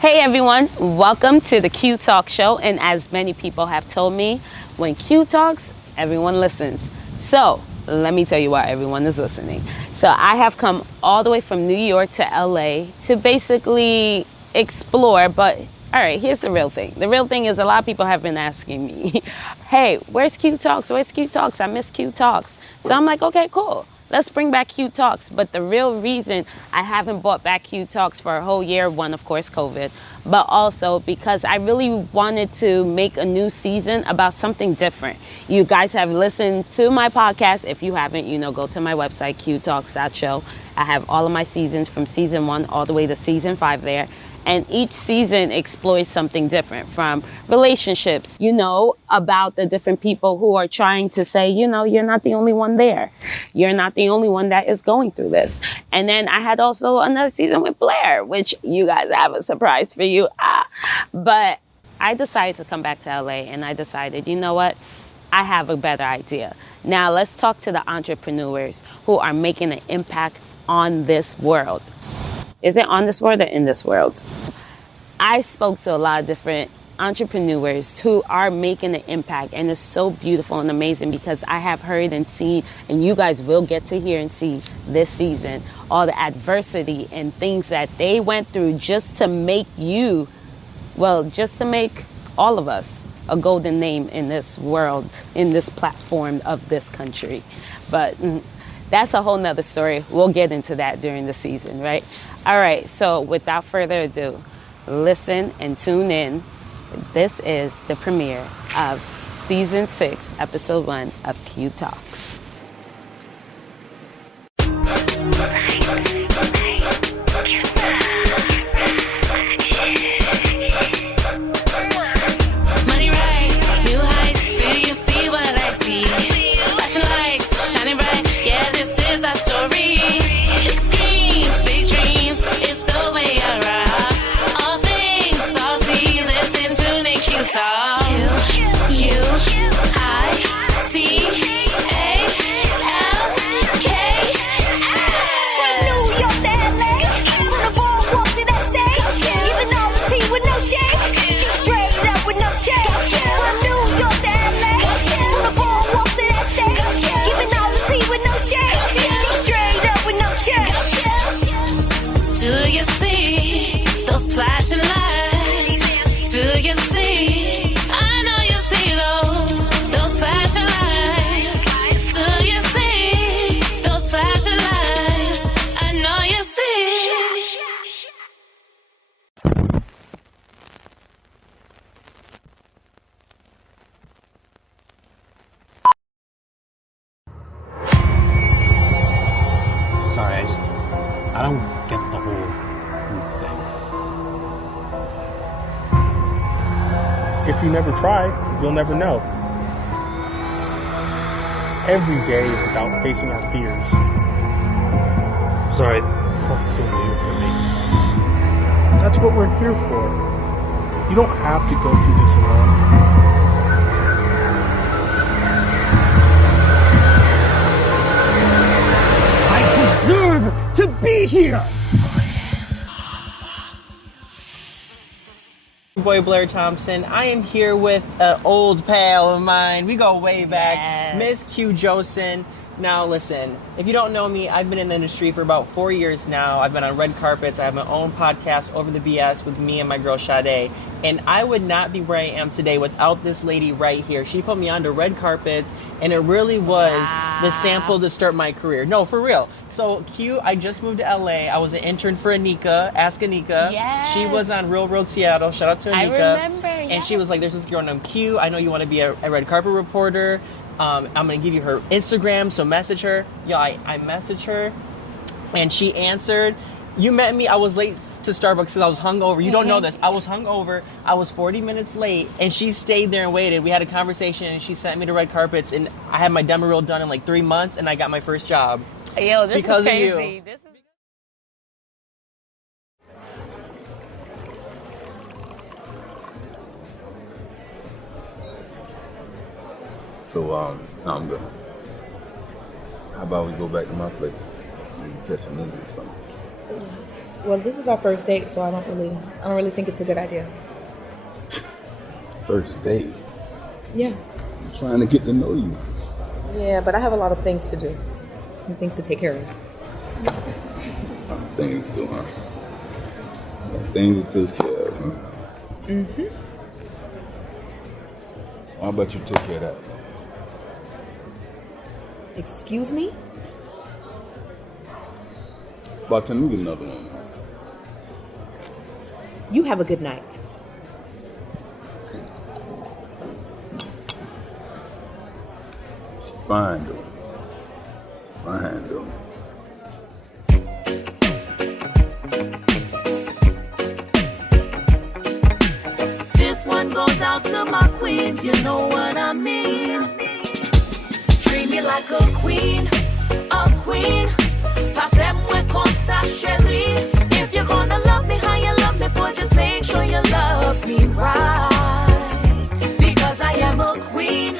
Hey everyone, welcome to the Qui Talks show. And as many people have told me, when Qui talks, everyone listens. So let me tell you why everyone is listening. So I have come all the way from New York to LA to basically explore, but all right, here's the real thing. The real thing is a lot of people have been asking me, hey, where's Qui Talks? Where's Qui Talks? I miss Qui Talks. So I'm like, okay, cool. Let's bring back Qui Talks. But the real reason I haven't brought back Qui Talks for a whole year, one, of course, COVID, but also because I really wanted to make a new season about something different. You guys have listened to my podcast. If you haven't, go to my website, quitalks.show. I have all of my seasons from season 1 all the way to season 5 there. And each season explores something different, from relationships, about the different people who are trying to say, you're not the only one there. You're not the only one that is going through this. And then I had also another season with Blair, which you guys have a surprise for you. But I decided to come back to LA, and I decided, you know what? I have a better idea. Now let's talk to the entrepreneurs who are making an impact on this world. Is it on this world or in this world? I spoke to a lot of different entrepreneurs who are making an impact, and it's so beautiful and amazing because I have heard and seen, and you guys will get to hear and see this season, all the adversity and things that they went through just to make just to make all of us a golden name in this world, in this platform of this country. But that's a whole nother story. We'll get into that during the season, right? All right, so without further ado, listen and tune in. This is the premiere of Season 6, Episode 1 of Qui Talks. Sorry, I don't get the whole group thing. If you never try, you'll never know. Every day is about facing our fears. Sorry, it's all too new for me. That's what we're here for. You don't have to go through this alone. To be here. Boy Blair Thompson. I am here with an old pal of mine. We go way back. Yes. Miss Q Josen. Now listen, if you don't know me, I've been in the industry for about 4 years now. I've been on red carpets. I have my own podcast, Over the BS, with me and my girl Sade. And I would not be where I am today without this lady right here. She put me onto red carpets, and it really was the sample to start my career. No, for real. So Q, I just moved to LA. I was an intern for Anika, Ask Anika. Yes. She was on Real World Seattle. Shout out to Anika. I remember, And she was like, there's this girl named Q. I know you want to be a red carpet reporter. I'm going to give you her Instagram, so message her. I messaged her, and she answered. You met me. I was late to Starbucks because I was hungover. You don't know this. I was hungover. I was 40 minutes late, and she stayed there and waited. We had a conversation, and she sent me to red carpets, and I had my demo reel done in like 3 months, and I got my first job. Yo, this because is crazy. Of you. This is So, no, I'm good. How about we go back to my place? Maybe catch a movie or something. Well, this is our first date, so I don't really think it's a good idea. First date. Yeah. I'm trying to get to know you. Yeah, but I have a lot of things to do. Some things to take care of. Things to do, huh? Things to take care of, huh? Mm-hmm. How about you take care of that, man? Excuse me? Bartender, we get another one, man. You have a good night. She fine, though. Fine, though. This one goes out to my queens, you know what I mean. Treat me like a queen, a queen. Parfait-moi comme ça, chérie. If you're gonna love me how you love me, boy, just make sure you love me right. Because I am a queen,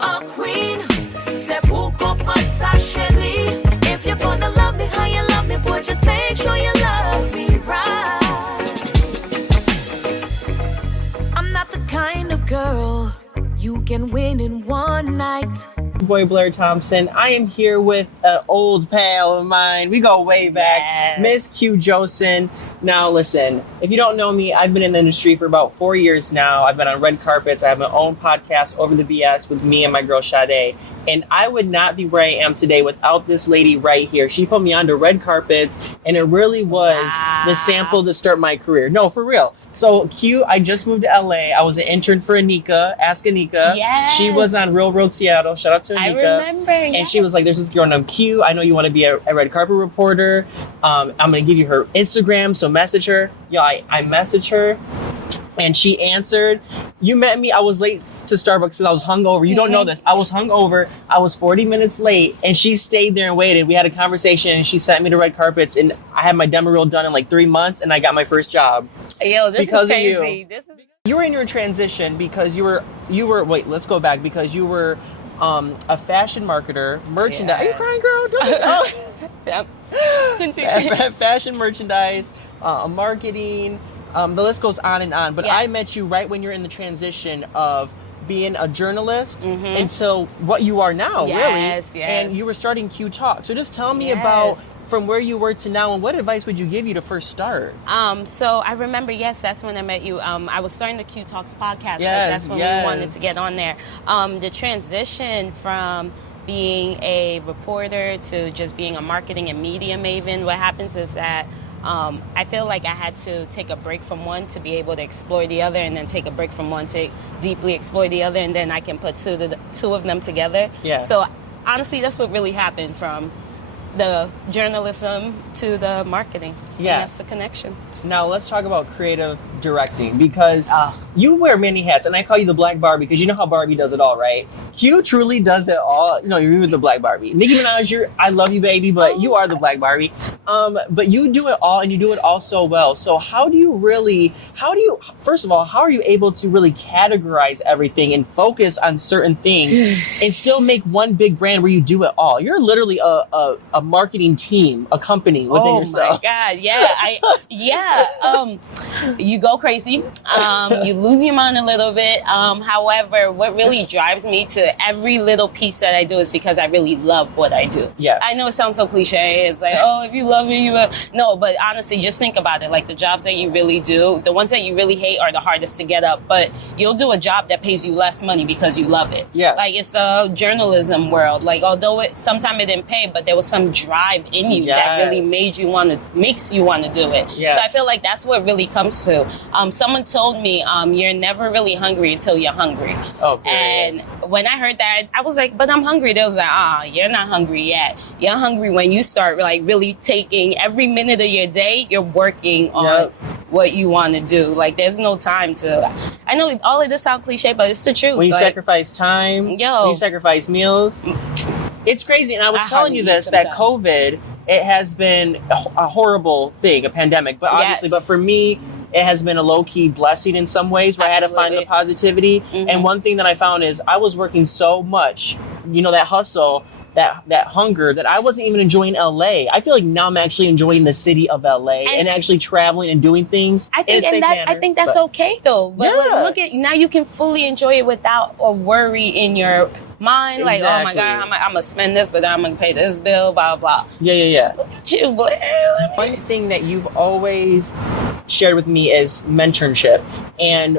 a queen. C'est pour comprendre ça, chérie. If you're gonna love me how you love me, boy, just make sure you love me right. I'm not the kind of girl you can win in one night. Boy, Blair Thompson. I am here with an old pal of mine. We go way back. Yes. Miss Q Josen. Now, listen, if you don't know me, I've been in the industry for about 4 years now. I've been on red carpets. I have my own podcast, Over the BS, with me and my girl Sade. And I would not be where I am today without this lady right here. She put me onto red carpets, and it really was the sample to start my career. No, for real. So, Q, I just moved to LA. I was an intern for Anika. Ask Anika. Yes. She was on Real World Seattle. Shout out to Anika. I remember, And yes. she was like, there's this girl named Q. I know you want to be a red carpet reporter. I'm going to give you her Instagram, so message her. Yo, I messaged her. And she answered. You met me. I was late to Starbucks because I was hungover. You don't know this. I was hungover. I was 40 minutes late, and she stayed there and waited. We had a conversation, and she sent me to red carpets, and I had my demo reel done in like 3 months, and I got my first job. Yo, this because is of you. crazy. You were in your transition because you were. Wait, let's go back because you were a fashion marketer, merchandise. Yes. Are you crying, girl? Don't Yep. Continue. fashion merchandise, marketing. The list goes on and on. But Yes. I met you right when you're in the transition of being a journalist until what you are now, Yes, really. yes. And you were starting Q Talks. So just tell me about from where you were to now, and what advice would you give you to first start? So I remember, yes, that's when I met you. I was starting the Q Talks podcast because Yes, that's when yes. we wanted to get on there. The transition from being a reporter to just being a marketing and media maven, what happens is that I feel like I had to take a break from one to be able to explore the other, and then take a break from one to deeply explore the other, and then I can put two of them together. Yeah. So honestly, that's what really happened from the journalism to the marketing. Yeah. And that's the connection. Now let's talk about creative directing because you wear many hats, and I call you the Black Barbie because you know how Barbie does it all, right? Q truly does it all. You know, you're the Black Barbie. Nicki Minaj, I love you, baby, but you are the Black Barbie. But you do it all, and you do it all so well. So first of all, how are you able to really categorize everything and focus on certain things and still make one big brand where you do it all? You're literally a marketing team, a company within yourself. Oh my God, you go crazy. You lose your mind a little bit. However, what really drives me to every little piece that I do is because I really love what I do. Yeah. I know it sounds so cliche. It's like, oh, if you love it, you will. No, but honestly, just think about it. Like the jobs that you really do, the ones that you really hate are the hardest to get up. But you'll do a job that pays you less money because you love it. Yeah. Like it's a journalism world. Like although sometimes it didn't pay, but there was some drive in you that really makes you want to do it. Yeah. So I feel like that's what really comes to. Someone told me, you're never really hungry until you're hungry. Oh, and when I heard that, I was like, but I'm hungry. They was like, you're not hungry yet. You're hungry when you start like really taking every minute of your day, you're working on what you want to do. Like there's no time to, I know all of this sounds cliche, but it's the truth. When you sacrifice time, when you sacrifice meals, it's crazy. And I was telling you this, that COVID, it has been a horrible thing, a pandemic, but obviously, but for me, it has been a low-key blessing in some ways where I had to find the positivity. And one thing that I found is I was working so much, that hustle, that hunger that I wasn't even enjoying LA. I feel like now I'm actually enjoying the city of LA and actually traveling and doing things. I think that's okay though. But look at now, you can fully enjoy it without a worry in your mind. Like, oh my God, I'm gonna spend this, but then I'm gonna pay this bill, blah blah. Yeah. Look at you, Blair. One thing that you've always shared with me is mentorship, and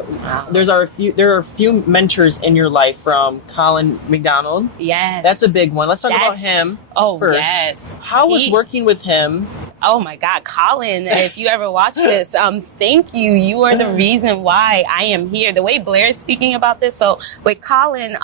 there are a few mentors in your life, from Colin McDonald. Yes, that's a big one. Let's talk about him. First. Yes. How was working with him? Oh my God, Colin, if you ever watch this, thank you. You are the reason why I am here. The way Blair is speaking about this. So with Colin,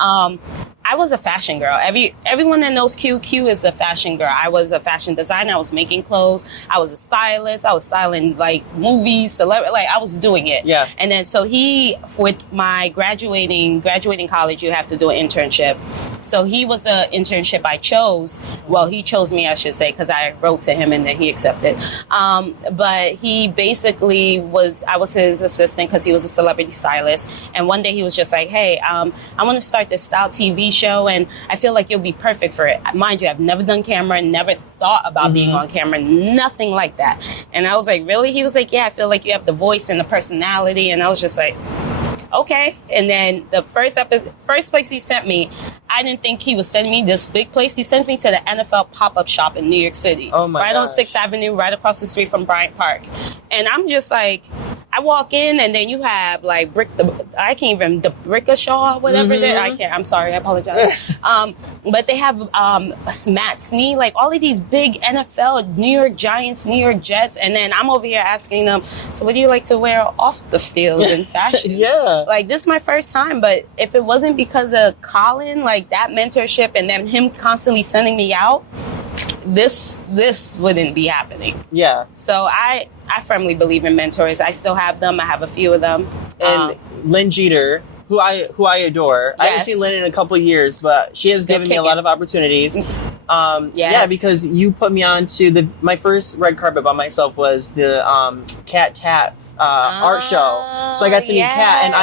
I was a fashion girl. Everyone that knows Q is a fashion girl. I was a fashion designer. I was making clothes. I was a stylist. I was styling like movies, celebrity. Like I was doing it. Yeah. And then so with my graduating college, you have to do an internship. So he was an internship I chose. Well, he chose me, I should say, because I wrote to him and then he accepted. But he basically I was his assistant because he was a celebrity stylist. And one day he was just like, hey, I want to start this style TV show, and I feel like you'll be perfect for it. Mind you, I've never done camera, never thought about being on camera, nothing like that. And I was like, really? He was like, yeah, I feel like you have the voice and the personality. And I was just like, okay. And then the first place he sent me, I didn't think he was sending me this big place. He sends me to the NFL pop-up shop in New York City. Oh my Right on 6th Avenue, right across the street from Bryant Park. And I'm just like, I walk in, and then you have like the Brickashaw, whatever. I'm sorry, I apologize. But they have Matt Snee, like all of these big NFL, New York Giants, New York Jets. And then I'm over here asking them, so what do you like to wear off the field in fashion? Yeah. Like this is my first time, but if it wasn't because of Colin, like that mentorship, and then him constantly sending me out, this wouldn't be happening. Yeah. So I firmly believe in mentors. I still have them. I have a few of them. And Lynn Jeter, who I adore. Yes. I haven't seen Lynn in a couple of years, but she has given me a lot of opportunities. Yes. Yeah, because you put me on to my first red carpet by myself was the Kat Taps art show. So I got to meet Kat, and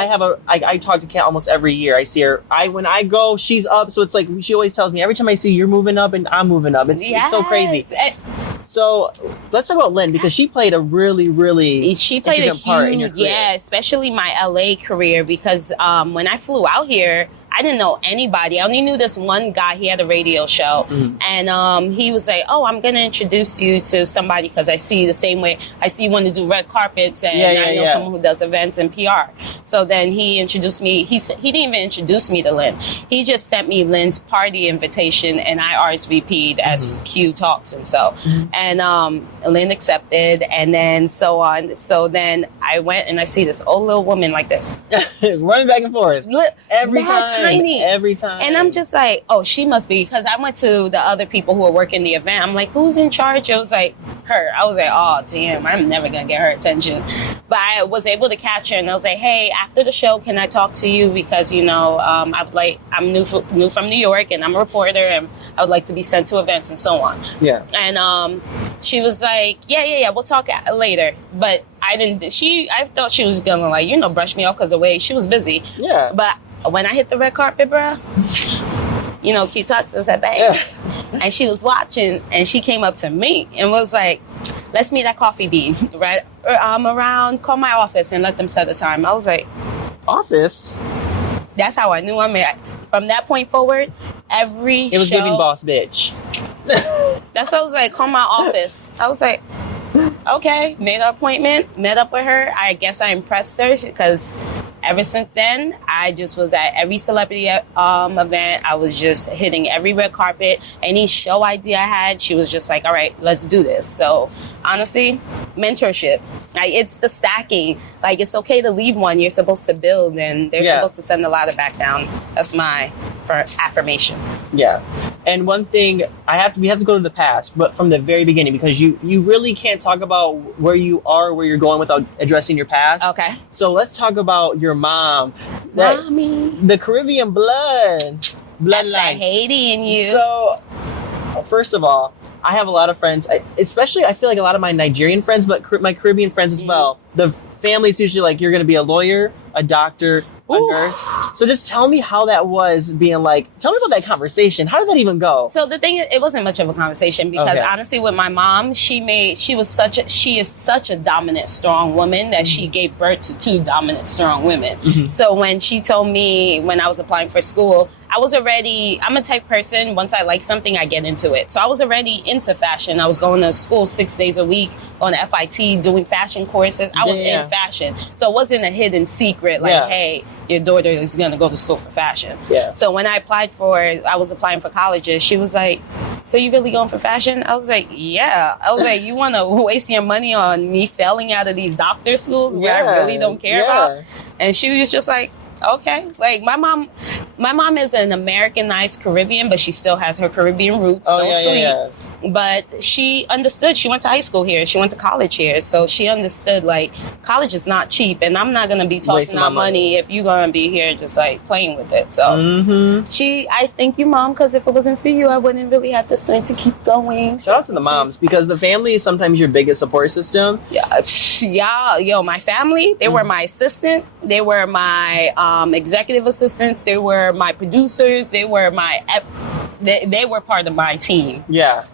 I talk to Kat almost every year. I see her. When I go, she's up. So it's like she always tells me every time I see you, you're moving up and I'm moving up. It's so crazy. So let's talk about Lynn, because she played a really, really intricate part in your career. Yeah, especially my LA career, because when I flew out here, I didn't know anybody. I only knew this one guy. He had a radio show. Mm-hmm. And he was like, oh, I'm going to introduce you to somebody because I see the same way. I see you want to do red carpets, and I know someone who does events and PR. So then he introduced me. He didn't even introduce me to Lynn. He just sent me Lynn's party invitation, and I RSVP'd as Qui Talks. And so, and Lynn accepted, and then so on. So then I went and I see this old little woman like this. Running back and forth. Every time. Every time. And I'm just like, oh, she must be, because I went to the other people who were working the event. I'm like, who's in charge? It was like her. I was like, oh damn, I'm never gonna get her attention. But I was able to catch her, and I was like, hey, after the show, can I talk to you? Because I'm new from New York, and I'm a reporter, and I would like to be sent to events and so on. Yeah. And she was like, yeah, we'll talk later. But I thought she was gonna brush me off because of the way she was busy. Yeah. But when I hit the red carpet, bruh, Qui Talks and said, bang. Yeah. And she was watching, and she came up to me and was like, let's meet at Coffee Bean, right? Call my office and let them set the time. I was like, office? That's how I knew I met. From that point forward, it was giving boss bitch. That's what I was like, call my office. I was like, okay, made an appointment, met up with her. I guess I impressed her because ever since then, I just was at every celebrity event. I was just hitting every red carpet. Any show idea I had, she was just like, all right, let's do this. So honestly, mentorship. It's the stacking. Like, it's okay to leave one. You're supposed to build, and they're supposed to send a ladder back down. That's for affirmation. Yeah. And one thing, we have to go to the past, but from the very beginning, because you really can't talk about where you are, where you're going without addressing your past. Okay. So let's talk about your mom. Mommy. The Caribbean bloodline. That's that Haiti in you. So, first of all, I have a lot of friends, especially I feel like a lot of my Nigerian friends, but my Caribbean friends as well. The family is usually like, you're going to be a lawyer a doctor, a nurse. So just tell me how that was being like, tell me about that conversation. How did that even go? So the thing is, it wasn't much of a conversation because honestly with my mom, she is such a dominant, strong woman that she gave birth to 2 dominant, strong women. So when she told me when I was applying for school, I'm a type person, once I like something, I get into it. So I was already into fashion. I was going to school 6 days a week, on the FIT, doing fashion courses. I was in fashion. So it wasn't a hidden secret like, hey, your daughter is going to go to school for fashion. So when I was applying for colleges, she was like, so you really going for fashion? I was like, yeah. I was like, you want to waste your money on me failing out of these doctor schools where I really don't care about? And she was just like, okay. Like my mom is an Americanized Caribbean, but she still has her Caribbean roots. But she understood. She went to high school here. She went to college here. So she understood, like, college is not cheap. And I'm not going to be tossing out money if you're going to be here just, like, playing with it. So I thank you, Mom, because if it wasn't for you, I wouldn't really have the strength to keep going. Shout out to the moms, because the family is sometimes your biggest support system. Yo, my family, they were my assistant. They were my executive assistants. They were my producers. They were they were part of my team.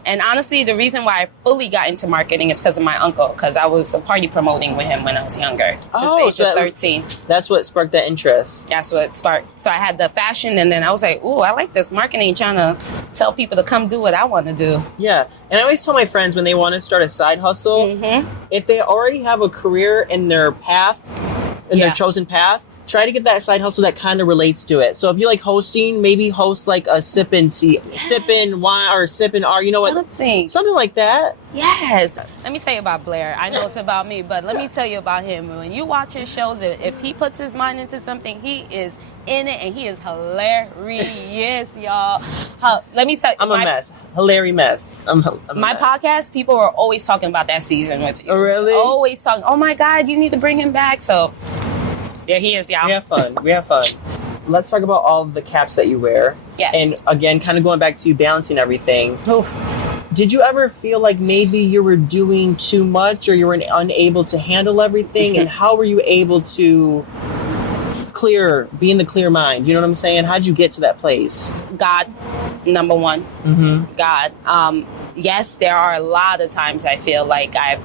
And honestly, the reason why I fully got into marketing is because of my uncle, because I was party promoting with him when I was younger, since the age of 13. That's what sparked that interest. That's what sparked. So I had the fashion, and then I was like, ooh, I like this marketing, trying to tell people to come do what I want to do. And I always tell my friends when they want to start a side hustle, if they already have a career in their path, in their chosen path, try to get that side hustle that kind of relates to it. So if you like hosting, maybe host like a sippin' wine or sippin' art, you know what? Something like that. Yes. Let me tell you about Blair. I know it's about me, but let me tell you about him. When you watch his shows, if he puts his mind into something, he is in it, and he is hilarious, y'all. Let me tell you. I'm a mess. Hilarious mess. I'm my podcast, people are always talking about that season with you. Oh, really? Always talking, oh my God, you need to bring him back. So there he is, y'all. We have fun. Let's talk about all the caps that you wear. Yes. And again, kind of going back to balancing everything. Did you ever feel like maybe you were doing too much, or you were unable to handle everything? And how were you able to be in the clear mind? You know what I'm saying? How'd you get to that place? God, number one. God. Yes, there are a lot of times I feel like I've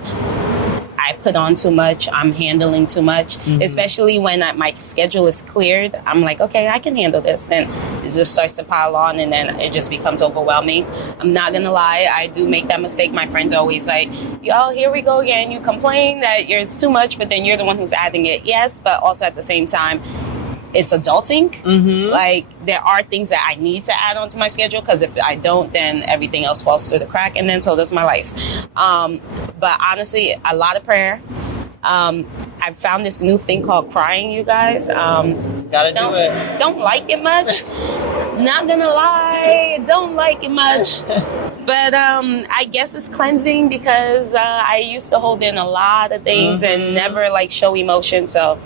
put on too much. I'm handling too much, especially when my schedule is cleared. I'm like, okay, I can handle this. Then it just starts to pile on, and then it just becomes overwhelming. I'm not going to lie. I do make that mistake. My friends are always like, yo, here we go again. You complain that it's too much, but then you're the one who's adding it. Yes, but also at the same time, it's adulting. Like, there are things that I need to add onto my schedule, because if I don't, then everything else falls through the crack, and then so does my life. But honestly, a lot of prayer. I've found this new thing called crying, you guys. Gotta do it. Don't like it much. Not gonna lie, don't like it much. But I guess it's cleansing, because I used to hold in a lot of things and never like show emotion. So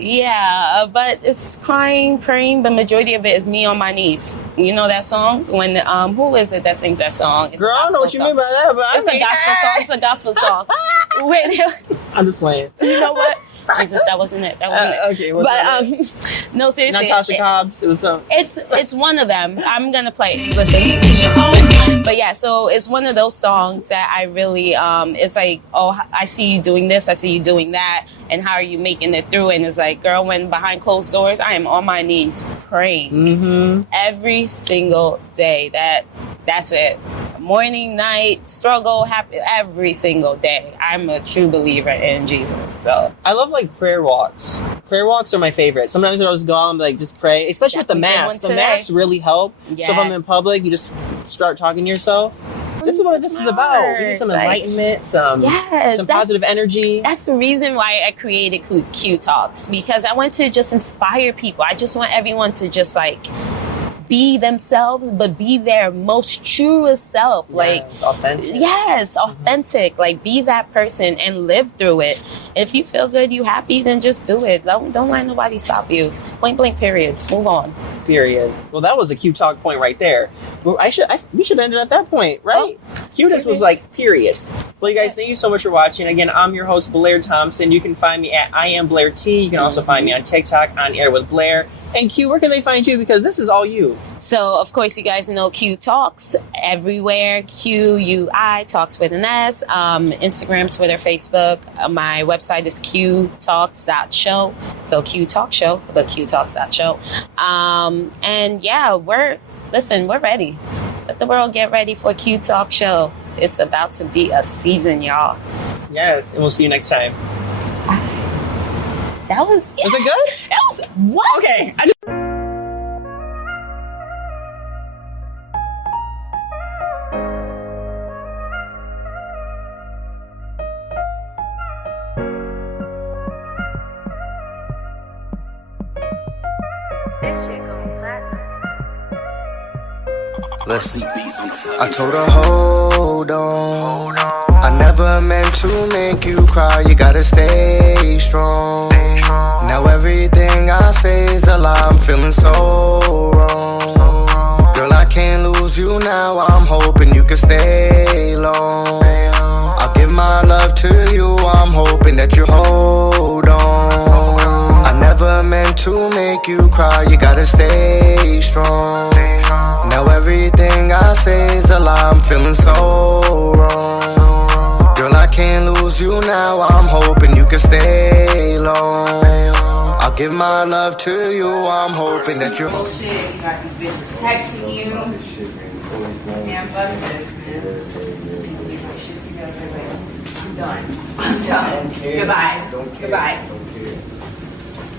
yeah, but it's crying, praying, but majority of it is me on my knees. You know that song? When who is it that sings that song? It's Girl, I don't know what you mean by that, but it's a gospel song. It's a gospel song. Wait, I'm just playing. You know what? Jesus, that wasn't it. That wasn't it. Okay, but no, seriously, Natasha Cobbs. It was it's one of them. I'm gonna play it. Listen. But yeah, so it's one of those songs that I really it's like, oh, I see you doing this, I see you doing that, and how are you making it through? And it's like, girl, when behind closed doors, I am on my knees praying every single day. That's it. Morning, night, struggle, happy, every single day. I'm a true believer in Jesus. So I love like prayer walks. Prayer walks are my favorite. Sometimes I'll just go out and like just pray, especially with the mask. The masks really help. Yes. So if I'm in public, you just start talking to yourself. This is what this is about. We need some enlightenment, some positive energy. That's the reason why I created Qui Talks, because I want to just inspire people. I just want everyone to just like be themselves, but be their most truest self. Like, it's authentic. Yes, authentic. Like, be that person and live through it. If you feel good, you happy, then just do it. Don't let nobody stop you. Point blank, period. Move on. Period. Well, that was a cute talk point right there. Well, we should end it at that point, right? Cutest was like period. Well, you guys, thank you so much for watching. Again, I'm your host, Blair Thompson. You can find me at I am Blair T. You can also find me on TikTok, On Air with Blair. And Q, where can they find you? Because this is all you. So, of course, you guys know Qui Talks everywhere. QUI, Talks with an S. Instagram, Twitter, Facebook. My website is qtalks.show. So, Q Talk Show, but qtalks.show. And yeah, we're ready. Let the world get ready for Qui Talk Show. It's about to be a season, y'all. Yes, and we'll see you next time. That was... Yeah. Was it good? That was... What? Okay. Let's see. I told her, hold on. I never meant to make you cry. You gotta stay strong. Now everything I say is a lie. I'm feeling so wrong. Girl, I can't lose you now. I'm hoping you can stay long. I'll give my love to you. I'm hoping that you hold on. I never meant to make you cry. You gotta stay strong. Now everything I say is a lie. I'm feeling so wrong. Girl, I can't lose you now. I'm hoping you can stay long. I'll give my love to you. I'm hoping that you. Bullshit. You got these bitches texting you. Man, fuck this, man. Get my shit together. I'm done. Goodbye. Goodbye.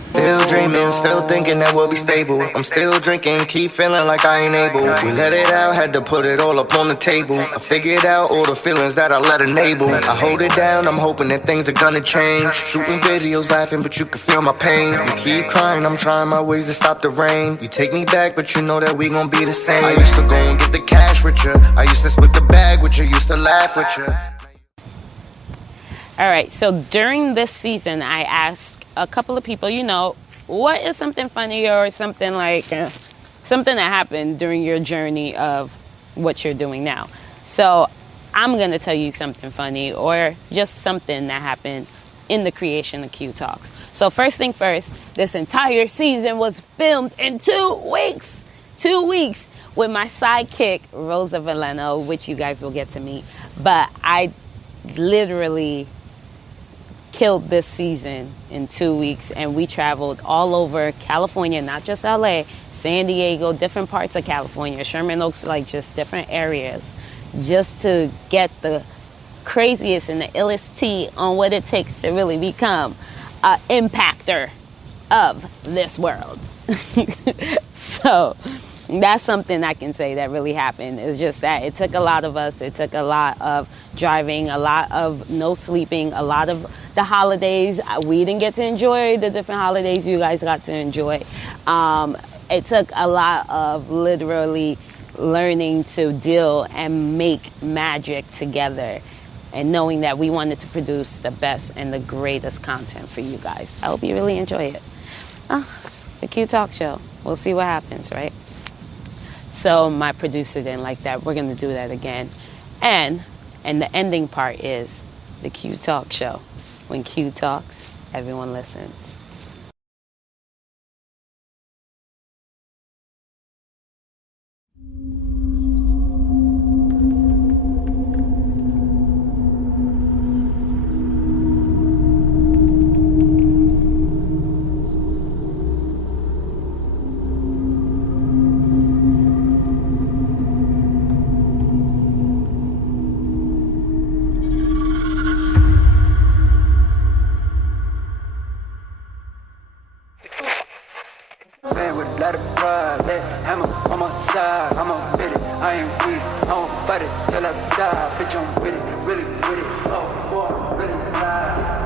Still dreaming, still thinking that we'll be stable. I'm still drinking, keep feeling like I ain't able. We let it out, had to put it all up on the table. I figured out all the feelings that I let enable. I hold it down, I'm hoping that things are gonna change. Shooting videos, laughing, but you can feel my pain. You keep crying, I'm trying my ways to stop the rain. You take me back, but you know that we gon' be the same. I used to go and get the cash with you. I used to split the bag with you, used to laugh with you. All right, so during this season, I asked a couple of people, what is something funny or something like something that happened during your journey of what you're doing now. So I'm going to tell you something funny or just something that happened in the creation of Qui Talks. So first thing first, this entire season was filmed in 2 weeks. 2 weeks with my sidekick, Rosa Valeno, which you guys will get to meet. But I literally killed this season in 2 weeks, and we traveled all over California, not just LA, San Diego, different parts of California, Sherman Oaks, like just different areas, just to get the craziest and the illest tea on what it takes to really become an impactor of this world. So that's something I can say that really happened. It's just that it took a lot of us. It took a lot of driving, a lot of no sleeping, a lot of the holidays. We didn't get to enjoy the different holidays you guys got to enjoy. It took a lot of literally learning to deal and make magic together and knowing that we wanted to produce the best and the greatest content for you guys. I hope you really enjoy it. The Qui Talk Show. We'll see what happens, right? So my producer didn't like that. We're going to do that again. And the ending part is the Qui Talk Show. When Qui talks, everyone listens. Let it ride, let hammer on my side. I'm with it, I ain't weak. I don't fight it till I die. Bitch, I'm with it, really with it. Oh, boy, really live.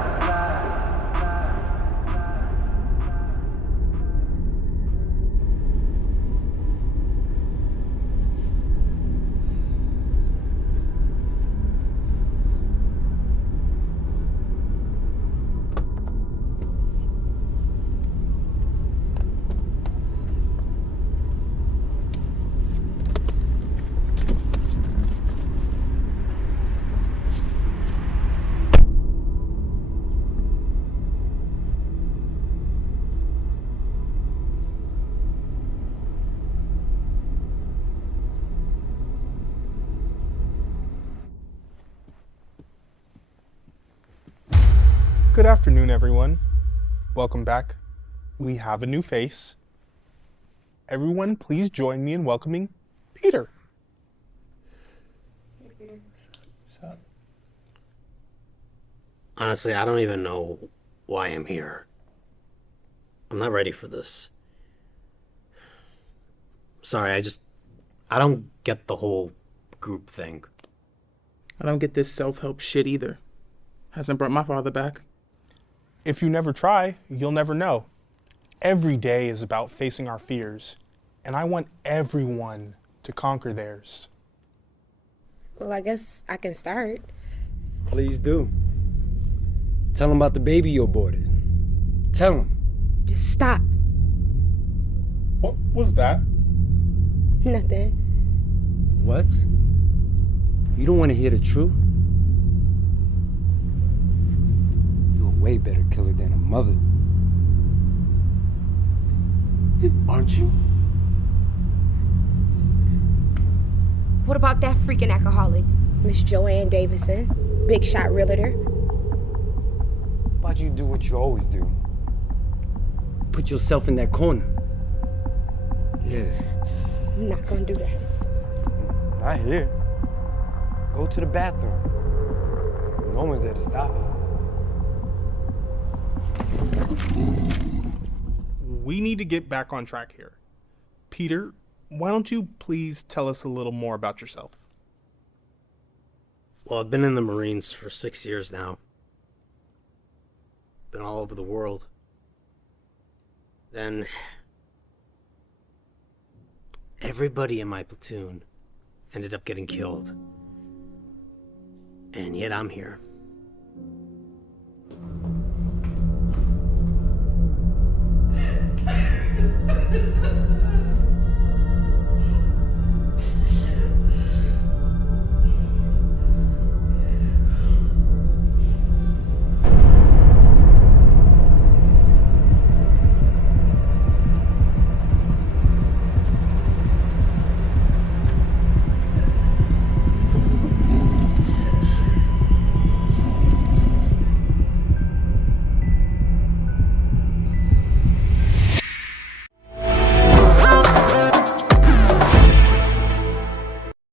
Good afternoon, everyone. Welcome back. We have a new face. Everyone, please join me in welcoming Peter. Hey, Peter. What's up? Honestly, I don't even know why I'm here. I'm not ready for this. Sorry, I don't get the whole group thing. I don't get this self-help shit either. Hasn't brought my father back. If you never try, you'll never know. Every day is about facing our fears, and I want everyone to conquer theirs. Well, I guess I can start. Please do. Tell him about the baby you aborted. Tell him. Just stop. What was that? Nothing. What? You don't want to hear the truth? You're a way better killer than a mother. Aren't you? What about that freaking alcoholic? Miss Joanne Davidson, big shot realtor. Why'd you do what you always do? Put yourself in that corner. Yeah. I'm not gonna do that. Not here. Go to the bathroom. No one's there to stop you. We need to get back on track here. Peter, why don't you please tell us a little more about yourself? Well, I've been in the Marines for 6 years now. Been all over the world. Then everybody in my platoon ended up getting killed. And yet I'm here.